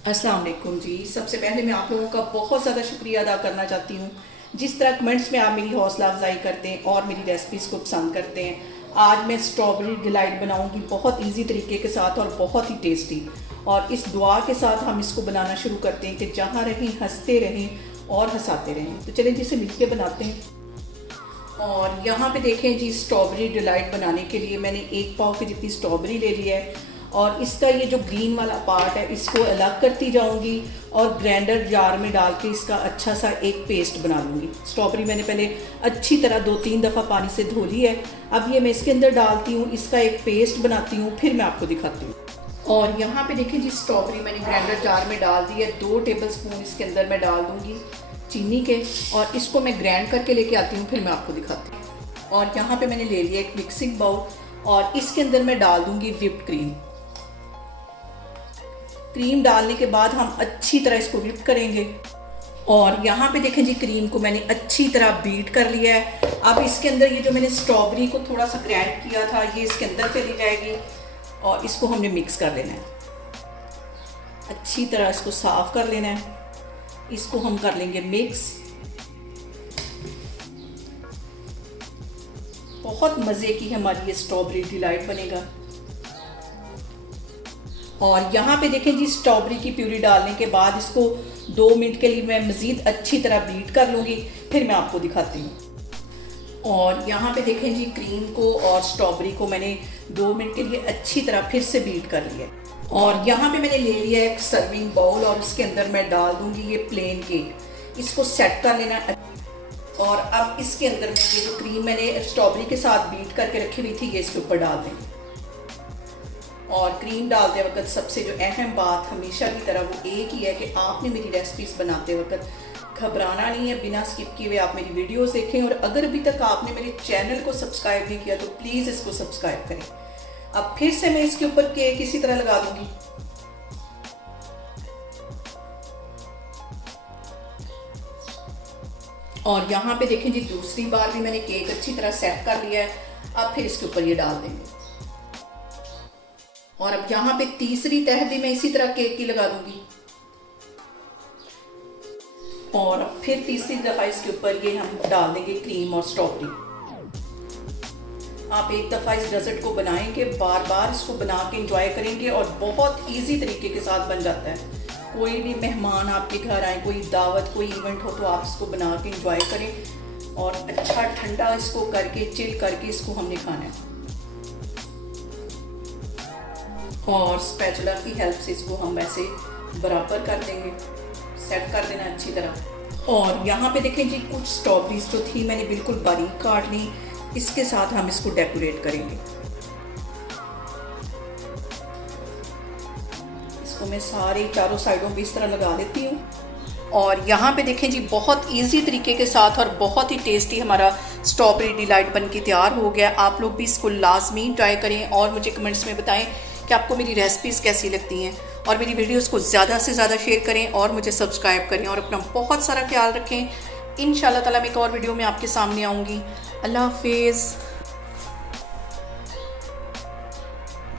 अस्सलाम वालेकुम जी। सबसे पहले मैं आप लोगों का बहुत ज़्यादा शुक्रिया अदा करना चाहती हूँ जिस तरह कमेंट्स में आप मेरी हौसला अफजाई करते हैं और मेरी रेसिपीज़ को पसंद करते हैं। आज मैं स्ट्रॉबेरी डिलाइट बनाऊँगी बहुत इजी तरीके के साथ और बहुत ही टेस्टी। और इस दुआ के साथ हम इसको बनाना शुरू करते हैं कि जहाँ रहें हंसते रहें और हंसाते रहें। तो चलें जी इसे मिलके बनाते हैं। और यहाँ पे देखें जी, स्ट्रॉबेरी डिलाइट बनाने के लिए मैंने 1 पाव की जितनी स्ट्रॉबेरी ले ली है और इसका ये जो ग्रीन वाला पार्ट है इसको अलग करती जाऊंगी और ग्राइंडर जार में डाल के इसका अच्छा सा एक पेस्ट बना लूँगी। स्ट्रॉबेरी मैंने पहले अच्छी तरह 2-3 दफ़ा पानी से धो ली है। अब ये मैं इसके अंदर डालती हूँ, इसका एक पेस्ट बनाती हूँ, फिर मैं आपको दिखाती हूँ। और यहाँ पे देखें जी, स्ट्रॉबेरी मैंने ग्राइंडर जार में डाल दी है। 2 टेबल स्पून इसके अंदर मैं डाल दूँगी चीनी के और इसको मैं ग्राइंड करके लेके आती हूँ, फिर मैं आपको दिखाती हूँ। और यहाँ पे मैंने ले लिया एक मिक्सिंग बाउल और इसके अंदर मैं डाल दूँगी व्हिप्ड क्रीम। क्रीम डालने के बाद हम अच्छी तरह इसको व्हिप करेंगे। और यहाँ पे देखें जी, क्रीम को मैंने अच्छी तरह बीट कर लिया है। अब इसके अंदर ये जो मैंने स्ट्रॉबेरी को थोड़ा सा ग्राइंड किया था ये इसके अंदर चली जाएगी और इसको हमने मिक्स कर लेना है। अच्छी तरह इसको साफ कर लेना है। इसको हम कर लेंगे मिक्स। बहुत मज़े की हमारी ये स्ट्रॉबेरी डिलाइट बनेगा। और यहाँ पे देखें जी, स्ट्रॉबेरी की प्यूरी डालने के बाद इसको 2 मिनट के लिए मैं मज़ीद अच्छी तरह बीट कर लूँगी, फिर मैं आपको दिखाती हूँ। और यहाँ पे देखें जी, क्रीम को और स्ट्रॉबेरी को मैंने 2 मिनट के लिए अच्छी तरह फिर से बीट कर लिया। और यहाँ पे मैंने ले लिया एक सर्विंग बाउल और इसके अंदर मैं डाल दूँगी ये प्लेन केक। इसको सेट कर लेना। और अब इसके अंदर मैं ये जो क्रीम मैंने स्ट्रॉबेरी के साथ बीट करके रखी हुई थी ये इसके ऊपर डाल देंगे। और क्रीम डालते वक्त सबसे जो अहम बात हमेशा की तरह वो एक ही है कि आपने मेरी रेसिपीज़ बनाते वक्त घबराना नहीं है। बिना स्किप किए हुए आप मेरी वीडियोस देखें। और अगर अभी तक आपने मेरे चैनल को सब्सक्राइब नहीं किया तो प्लीज़ इसको सब्सक्राइब करें। अब फिर से मैं इसके ऊपर केक इसी तरह लगा दूंगी। और यहाँ पे देखें जी, दूसरी बार भी मैंने केक अच्छी तरह सेट कर लिया है। अब फिर इसके ऊपर ये डाल देंगे। और अब यहाँ पे तीसरी तह भी मैं इसी तरह केक की लगा दूंगी। और अब फिर तीसरी दफ़ा इसके ऊपर ये हम डाल देंगे क्रीम और स्ट्रॉबेरी। आप एक दफ़ा इस डेजर्ट को बनाएंगे, बार बार इसको बना के इंजॉय करेंगे और बहुत इजी तरीके के साथ बन जाता है। कोई भी मेहमान आपके घर आए, कोई दावत, कोई इवेंट हो तो आप इसको बना के इंजॉय करें और अच्छा ठंडा इसको करके चिल करके इसको हमने खाना है। और स्पैचुला की हेल्प से इसको हम ऐसे बराबर कर देंगे, सेट कर देना अच्छी तरह। और यहाँ पे देखें जी, कुछ स्ट्रॉबेरीज जो थी मैंने बिल्कुल बारीक काट ली। इसके साथ हम इसको डेकोरेट करेंगे। इसको मैं सारे चारों साइडों पे इस तरह लगा देती हूँ। और यहाँ पे देखें जी, बहुत इजी तरीके के साथ और बहुत ही टेस्टी हमारा स्ट्रॉबेरी डिलाइट बन के तैयार हो गया। आप लोग भी इसको लाजमी ट्राई करें और मुझे कमेंट्स में बताएं कि आपको मेरी रेसिपीज़ कैसी लगती हैं। और मेरी वीडियोस को ज़्यादा से ज़्यादा शेयर करें और मुझे सब्सक्राइब करें और अपना बहुत सारा ख्याल रखें। इंशाल्लाह ताला मैं एक और वीडियो में आपके सामने आऊँगी। अल्लाह हाफिज़।